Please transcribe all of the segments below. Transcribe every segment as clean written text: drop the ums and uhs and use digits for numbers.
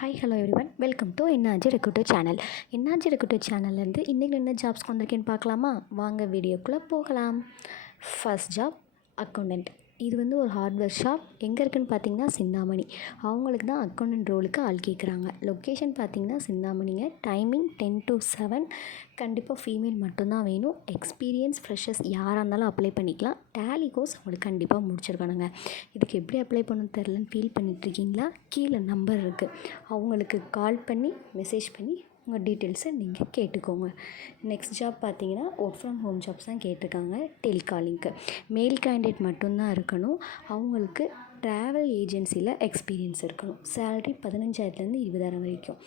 Hi hello everyone, welcome to NRG recruiter channel. NRG recruiter சேனல்லேருந்து இன்றைக்கி என்ன jobs வந்திருக்கேன்னு பார்க்கலாமா? வாங்க வீடியோக்குள்ளே போகலாம். First job accountant. இது ஒரு ஹார்ட்வேர் ஷாப். எங்கே இருக்குதுன்னு பார்த்தீங்கன்னா சிந்தாமணி. அவங்களுக்கு தான் அக்கௌண்டண்ட் ரோலுக்கு ஆள் கேட்குறாங்க. லொக்கேஷன் பார்த்தீங்கன்னா சிந்தாமணிங்க. Timing 10 to 7. கண்டிப்பாக ஃபீமேல் மட்டும்தான் வேணும். எக்ஸ்பீரியன்ஸ் ஃப்ரெஷர்ஸ் யாராக இருந்தாலும் அப்ளை பண்ணிக்கலாம். டேலி கோர்ஸ் அவங்களுக்கு கண்டிப்பாக முடிச்சிருக்கணுங்க. இதுக்கு எப்படி அப்ளை பண்ணணும்னு தெரிலன்னு ஃபீல் பண்ணிகிட்ருக்கீங்களா? கீழே நம்பர் இருக்குது, அவங்களுக்கு கால் பண்ணி மெசேஜ் பண்ணி உங்கள் டீட்டெயில்ஸை நீங்கள் கேட்டுக்கோங்க. நெக்ஸ்ட் ஜாப் பார்த்தீங்கன்னா ஒர்க் ஃப்ரம் ஹோம் ஜாப்ஸ் தான் கேட்டிருக்காங்க. டெலிகாலிங்க்கு மேல் கேண்டிடேட் மட்டும்தான் இருக்கணும். அவங்களுக்கு ட்ராவல் ஏஜென்சியில் எக்ஸ்பீரியன்ஸ் இருக்கணும். சேலரி 15,000லேருந்து 20,000 வரைக்கும்.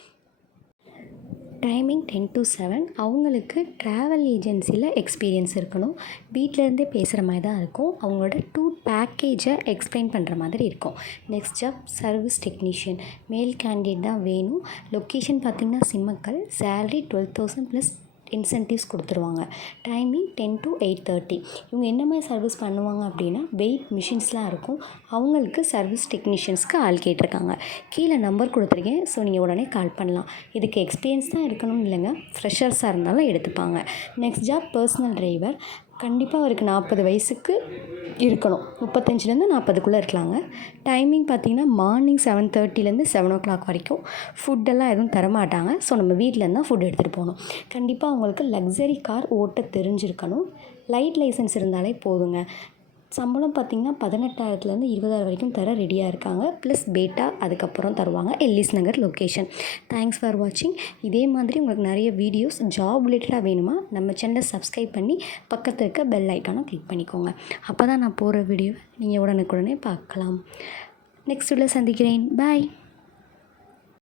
Timing 10 to 7. அவங்களுக்கு ட்ராவல் ஏஜென்சியில் எக்ஸ்பீரியன்ஸ் இருக்கணும். வீட்டிலேருந்தே பேசுகிற மாதிரி தான் இருக்கும். அவங்களோட டூர் பேக்கேஜை எக்ஸ்பிளைன் பண்ணுற மாதிரி இருக்கும். Next job service technician. மேல் கேண்டிடேட் தான் வேணும். லொக்கேஷன் பார்த்திங்கன்னா சிம்மக்கல். சேலரி 12,000 ப்ளஸ் இன்சென்டிவ்ஸ் கொடுத்துருவாங்க. Timing 10 to 8:30. இவங்க என்ன மாதிரி சர்வீஸ் பண்ணுவாங்க அப்படின்னா வெயிட் மிஷின்ஸ்லாம் இருக்கும். அவங்களுக்கு சர்வீஸ் டெக்னீஷியன்ஸ்க்கு ஆள் கேட்டிருக்காங்க. கீழே நம்பர் கொடுத்துருக்கேன். ஸோ நீங்கள் உடனே கால் பண்ணலாம். இதுக்கு எக்ஸ்பீரியன்ஸ் தான் இருக்கணும்னு இல்லைங்க, ஃப்ரெஷர்ஸாக இருந்தாலும் எடுத்துப்பாங்க. Next job personal driver. கண்டிப்பாக அவருக்கு 40 வயசுக்கு இருக்கணும். 35லேருந்து 40க்குள்ளே இருக்கலாங்க. டைமிங் பார்த்திங்கன்னா மார்னிங் 7:30லேருந்து 7 o'clock வரைக்கும். ஃபுட்டெல்லாம் எதுவும் தரமாட்டாங்க. ஸோ நம்ம வீட்டிலேருந்து தான் ஃபுட் எடுத்துகிட்டு போகணும். கண்டிப்பாக அவங்களுக்கு லக்ஸரி கார் ஓட்ட தெரிஞ்சிருக்கணும். லைட் லைசன்ஸ் இருந்தாலே போதுங்க. சம்பளம் பார்த்திங்கன்னா 18,000லேருந்து 20,000 வரைக்கும் தர ரெடியாக இருக்காங்க. ப்ளஸ் பேட்டா அதுக்கப்புறம் தருவாங்க. Ellis Nagar location. Thanks for வாட்சிங். இதே மாதிரி உங்களுக்கு நிறைய வீடியோஸ் ஜாப் ரிலேட்டடாக வேணுமா? நம்ம சேனலை சப்ஸ்கிரைப் பண்ணி பக்கத்தில் இருக்க பெல் ஐக்கானை கிளிக் பண்ணிக்கோங்க. அப்போ தான் நான் போகிற வீடியோ நீங்கள் உடனுக்குடனே பார்க்கலாம். நெக்ஸ்ட் வீடியோவில் சந்திக்கிறேன். பாய்.